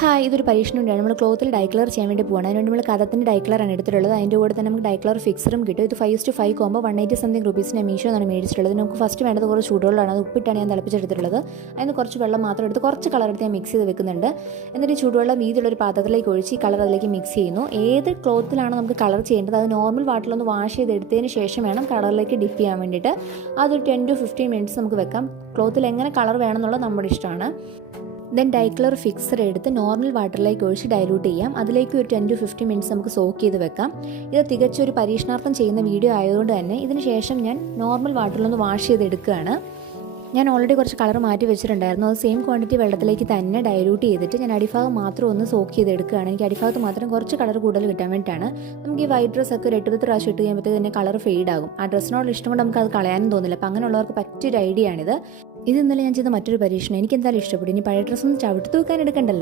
Hi, ഇതൊരു പരീക്ഷണം വേണ്ടിയാണ്. നമ്മൾ ക്ലോത്തിൽ ഡൈ കളർ ചെയ്യാൻ വേണ്ടി പോകണം. അതിനുവേണ്ടി നമ്മൾ കഥത്തിൻ്റെ ഡൈ കളറാണ് എടുത്തിട്ടുള്ളത്. അതിൻ്റെ കൂടെ തന്നെ നമുക്ക് ഡൈ കളർ ഫിക്സറും കിട്ടും. ഇത് 5:5 കോമ്പോ 180 സംതിങ് റുപ്പീസിന് മീഷോ എന്നാണ് മേടിച്ചിട്ടുള്ളത്. നമുക്ക് ഫസ്റ്റ് വേണ്ടത് കുറച്ച് ചൂടുവെള്ളമാണ്. അത് ഉപ്പിട്ടാണ് ഞാൻ തിളപ്പിച്ചെടുത്തിട്ടുള്ളത്. അതിന് കുറച്ച് വെള്ളം മാത്രം എടുത്ത് കുറച്ച് കളർ എടുത്ത് ഞാൻ മിക്സ് ചെയ്ത് വെക്കുന്നുണ്ട്. എന്നിട്ട് ചൂടുവെള്ളം വീതിയുള്ളൊരു പാത്രത്തിലേക്ക് ഒഴിച്ച് ഈ കളർ അതിലേക്ക് മിക്സ് ചെയ്യുന്നു. ഏത് ക്ലോത്തിലാണ് നമുക്ക് കളർ ചെയ്യേണ്ടത് അത് നോർമൽ വാട്ടറിലൊന്ന് വാഷ് ചെയ്തെടുത്തതിന് ശേഷം വേണം കളറിലേക്ക് ഡിപ്പ് ചെയ്യാൻ വേണ്ടിയിട്ട്. അതൊരു 10 to 15 മിനിറ്റ്സ് നമുക്ക് വെക്കാം. ക്ലോത്തിൽ എങ്ങനെ കളർ വേണമെന്നുള്ളത് നമ്മുടെ ഇഷ്ടമാണ്. ദെൻ ഡൈ കളർ ഫിക്സർ എടുത്ത് നോർമൽ വാട്ടറിലേക്ക് ഒഴിച്ച് ഡൈലൂട്ട് ചെയ്യാം. അതിലേക്ക് ഒരു 10 to 15 മിനിറ്റ്സ് നമുക്ക് സോക്ക് ചെയ്ത് വെക്കാം. ഇത് തികച്ചൊരു പരീക്ഷണാർത്ഥം ചെയ്യുന്ന വീഡിയോ ആയതുകൊണ്ട് തന്നെ ഇതിന് ശേഷം ഞാൻ നോർമൽ വാട്ടറിലൊന്ന് വാഷ് ചെയ്തെടുക്കുകയാണ്. ഞാൻ ഓൾറെഡി കുറച്ച് കളർ മാറ്റി വെച്ചിട്ടുണ്ടായിരുന്നു. അത് സെയിം ക്വാണ്ടിറ്റി വെള്ളത്തിലേക്ക് തന്നെ ഡൈലൂട്ട് ചെയ്തിട്ട് ഞാൻ അടിഭാഗം മാത്രം ഒന്ന് സോക്ക് ചെയ്തെടുക്കുകയാണ്. എനിക്ക് അടിഭാഗത്ത് മാത്രം കുറച്ച് കളർ കൂടുതൽ കിട്ടാൻ വേണ്ടിയിട്ടാണ്. നമുക്ക് ഈ വൈറ്റ് ഡ്രസ്സൊക്കെ ഒരു 8-10 പ്രാവശ്യം ഇട്ട് കഴിയുമ്പോഴത്തേക്ക് തന്നെ കളർ ഫെയ്ഡ് ആകും. ആ ഡ്രസ്സിനോട് ഇഷ്ടം കൊണ്ട് നമുക്ക് അത് കളയാനും തോന്നില്ല. അപ്പോൾ അങ്ങനെയുള്ളവർക്ക് പറ്റിയൊരു ഐഡിയ ആണിത്. ഇത് ഇന്നലെ ഞാൻ ചെയ്ത മറ്റൊരു പരീക്ഷണം. എനിക്ക് എന്തായാലും ഇഷ്ടപ്പെട്ടു. ഇനി പഴയ ഡ്രസ്സൊന്നും ചവിട്ടി തൂക്കാൻ എടുക്കണ്ടല്ലോ.